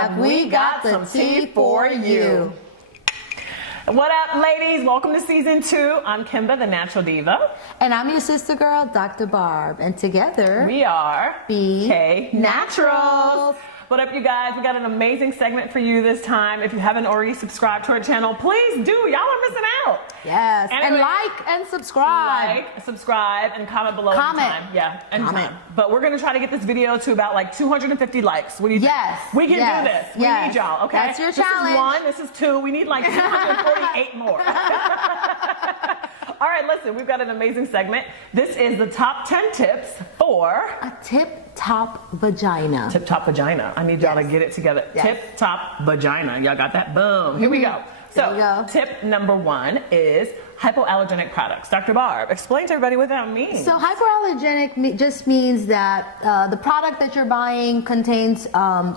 have we got some tea for you. What up, ladies? Welcome to season 2. I'm KIMBA, the natural diva. And I'm your sister girl, Dr. Barb. And together we are BK Naturals. What up, you guys? We got an amazing segment for you this time. If you haven't already subscribed to our channel, please do. Y'all are missing out. Yes. Anyway, and like and subscribe. Like, subscribe, and comment below. Comment. Anytime. Yeah, anytime. Comment. But we're going to try to get this video to about like 250 likes. What do you think? Yes. We can do this. We need y'all, okay? That's your challenge. This is 1. This is 2. We need like 248 more. All right, listen, we've got an amazing segment. This is the top 10 tips for a Tip Top Vagina. Tip Top Vagina. I need y'all to get it together. Yes. Tip Top Vagina. Y'all got that? Boom. Here we go. So, tip number 1 is hypoallergenic products. Dr. Barb, explain to everybody what that means. So hypoallergenic just means that the product that you're buying contains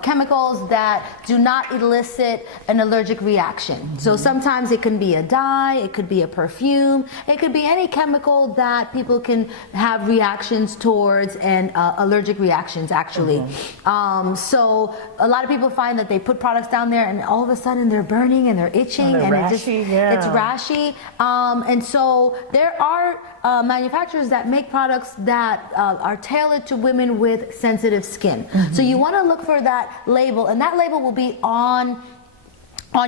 chemicals that do not elicit an allergic reaction. So sometimes it can be a dye, it could be a perfume, it could be any chemical that people can have reactions towards, and allergic reactions actually. So a lot of people find that they put products down there and all of a sudden they're burning and they're itching and rashy, it's rashy. And so there are manufacturers that make products that are tailored to women with sensitive skin. So you want to look for that label, and that label will be on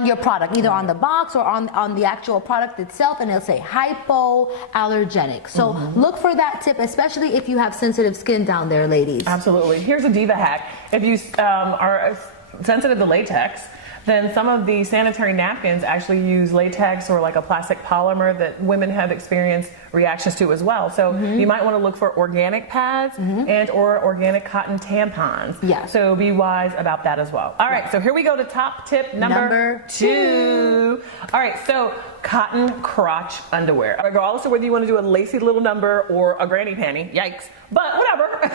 your product, either on the box or on the actual product itself, and it'll say hypoallergenic. So look for that tip, especially if you have sensitive skin down there, ladies. Absolutely. Here's a diva hack. If you are sensitive to latex, then some of the sanitary napkins actually use latex or like a plastic polymer that women have experienced reactions to as well. So you might want to look for organic pads and or organic cotton tampons. Yeah. So be wise about that as well. All right, so here we go to top tip number 2. All right, so cotton crotch underwear. Regardless of whether you want to do a lacy little number or a granny panty, yikes, but whatever,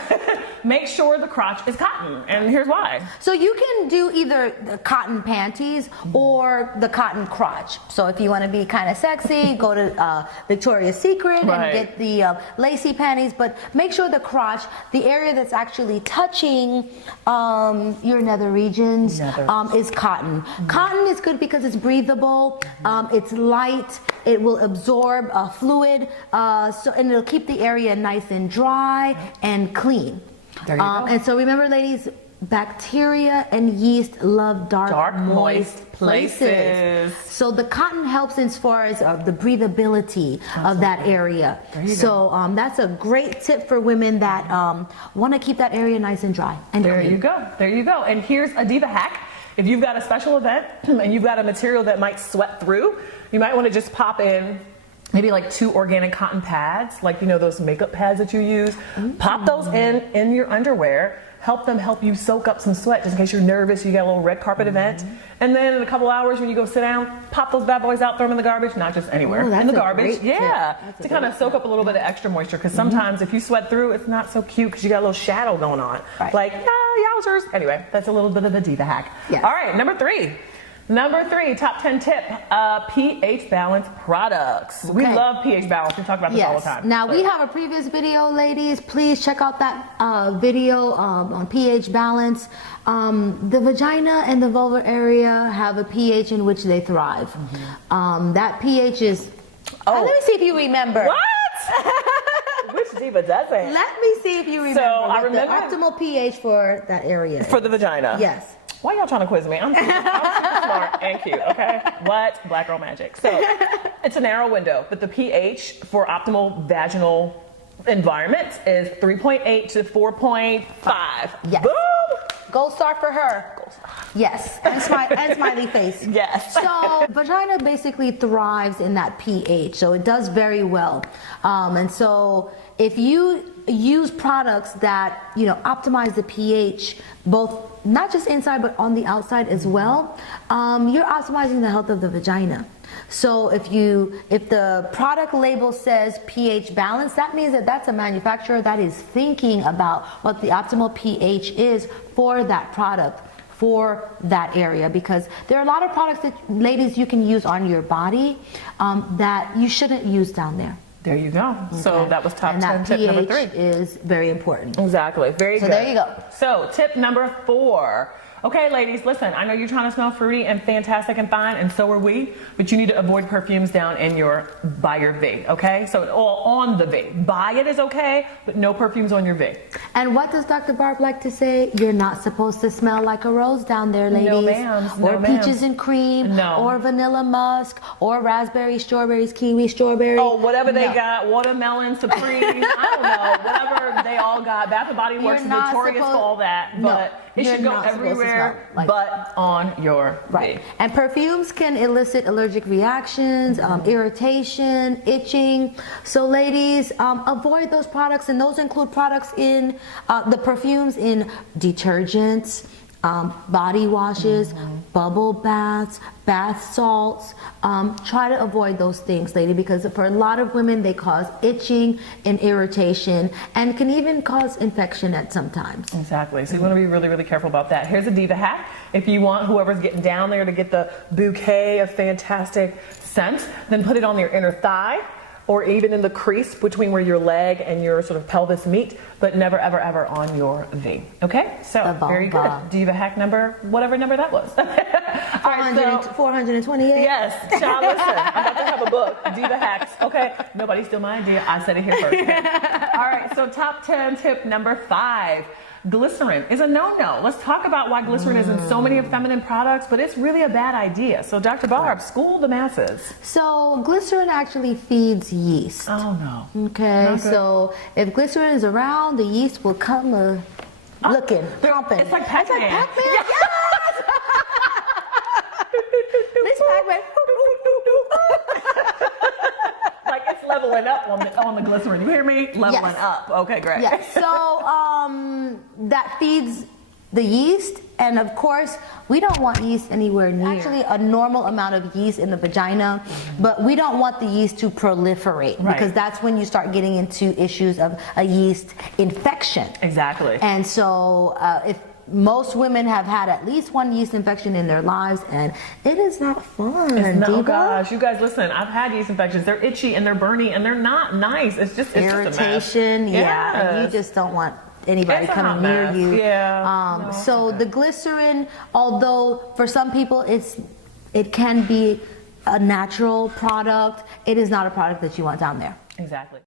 make sure the crotch is cotton, and here's why. So you can do either the cotton panties or the cotton crotch. So if you want to be kind of sexy, go to Victoria's Secret and get the lacy panties, but make sure the crotch, the area that's actually touching your nether regions, is cotton. Cotton is good because it's breathable, it's light, it will absorb fluid, and it'll keep the area nice and dry and clean. There you go. And so remember, ladies, bacteria and yeast love dark moist places. So the cotton helps as far as the breathability of that area. So that's a great tip for women that want to keep that area nice and dry and there clean. you go. There you go. And here's a diva hack. If you've got a special event and you've got a material that might sweat through, you might want to just pop in maybe like 2 organic cotton pads, like, you know, those makeup pads that you use. Pop those in your underwear. Help you soak up some sweat just in case you're nervous, you got a little red carpet event. And then in a couple hours when you go sit down, pop those bad boys out, throw them in the garbage, not just anywhere, in the garbage. Yeah, to kind of soak up a little bit of extra moisture, because sometimes if you sweat through, it's not so cute because you got a little shadow going on. Like, yowzers. Anyway, that's a little bit of a diva hack. All right, number 3. Number 3, top 10 tip, pH balance products. We love pH balance. We talk about this all the time. Now, we have a previous video, ladies. Please check out that video on pH balance. The vagina and the vulvar area have a pH in which they thrive. That pH is... let me see if you remember. What? Which diva doesn't? Let me see if you remember. So I remember the optimal pH for that area. For the vagina? Yes. Why y'all trying to quiz me? I'm super smart and cute, okay? What? Black girl magic. So it's a narrow window, but the pH for optimal vaginal environment is 3.8 to 4.5. Yes. Boom! Gold star for her. Yes, and smiley face. Yes. So vagina basically thrives in that pH, so it does very well. And so if you use products that, you know, optimize the pH, both not just inside but on the outside as well, you're optimizing the health of the vagina. So if the product label says pH balance, that means that that's a manufacturer that is thinking about what the optimal pH is for that product, for that area, because there are a lot of products that, ladies, you can use on your body that you shouldn't use down there. There you go. Okay. So that was top 10 tip number 3. Is very important. Exactly. Very good. So there you go. So tip number 4. Okay, ladies, listen, I know you're trying to smell fruity and fantastic and fine, and so are we, but you need to avoid perfumes down in by your V, okay? So all on the V. Buy it is okay, but no perfumes on your V. And what does Dr. Barb like to say? You're not supposed to smell like a rose down there, ladies. No, ma'am. Or peaches and cream. No. Or vanilla musk. Or raspberries, strawberries, kiwi, strawberry. Oh, whatever they got, watermelon, supreme, I don't know, whatever they all got. Bath and Body Works is notorious for all that, but it should go everywhere but on your V. And perfumes can elicit allergic reactions, irritation, itching. So ladies, avoid those products, and those include products in the perfumes in detergents, body washes, bubble baths, bath salts. Try to avoid those things, lady, because for a lot of women they cause itching and irritation and can even cause infection at sometimes. Exactly. So you want to be really, really careful about that. Here's a Diva hack. If you want whoever's getting down there to get the bouquet of fantastic scents, then put it on your inner thigh, or even in the crease between where your leg and your sort of pelvis meet, but never, ever, ever on your V. Okay? So, very good. Diva hack number, whatever number that was. 428? Yes. Child, listen, I'm about to have a book, Diva hacks. Okay? Nobody steal my idea. I said it here first. Okay? All right, so top 10 tip number 5. Glycerin is a no-no. Let's talk about why glycerin is in so many feminine products, but it's really a bad idea. So Dr. Barb, school the masses. So glycerin actually feeds yeast. Oh no. Okay, so if glycerin is around, the yeast will come looking, thumping. It's like Pac-Man. Yes! This Pac-Man. Like it's leveling up on the glycerin. You hear me? Leveling up. Okay, great. Yes. So that feeds the yeast, and of course we don't want yeast anywhere near. Actually, a normal amount of yeast in the vagina, but we don't want the yeast to proliferate because that's when you start getting into issues of a yeast infection. Exactly. And so if most women have had at least one yeast infection in their lives, and it is not fun. Oh gosh, you guys listen, I've had yeast infections. They're itchy and they're burny and they're not nice. It's just irritation. And you just don't want anybody coming near you. Yeah. So the glycerin, although for some people it can be a natural product, it is not a product that you want down there. Exactly.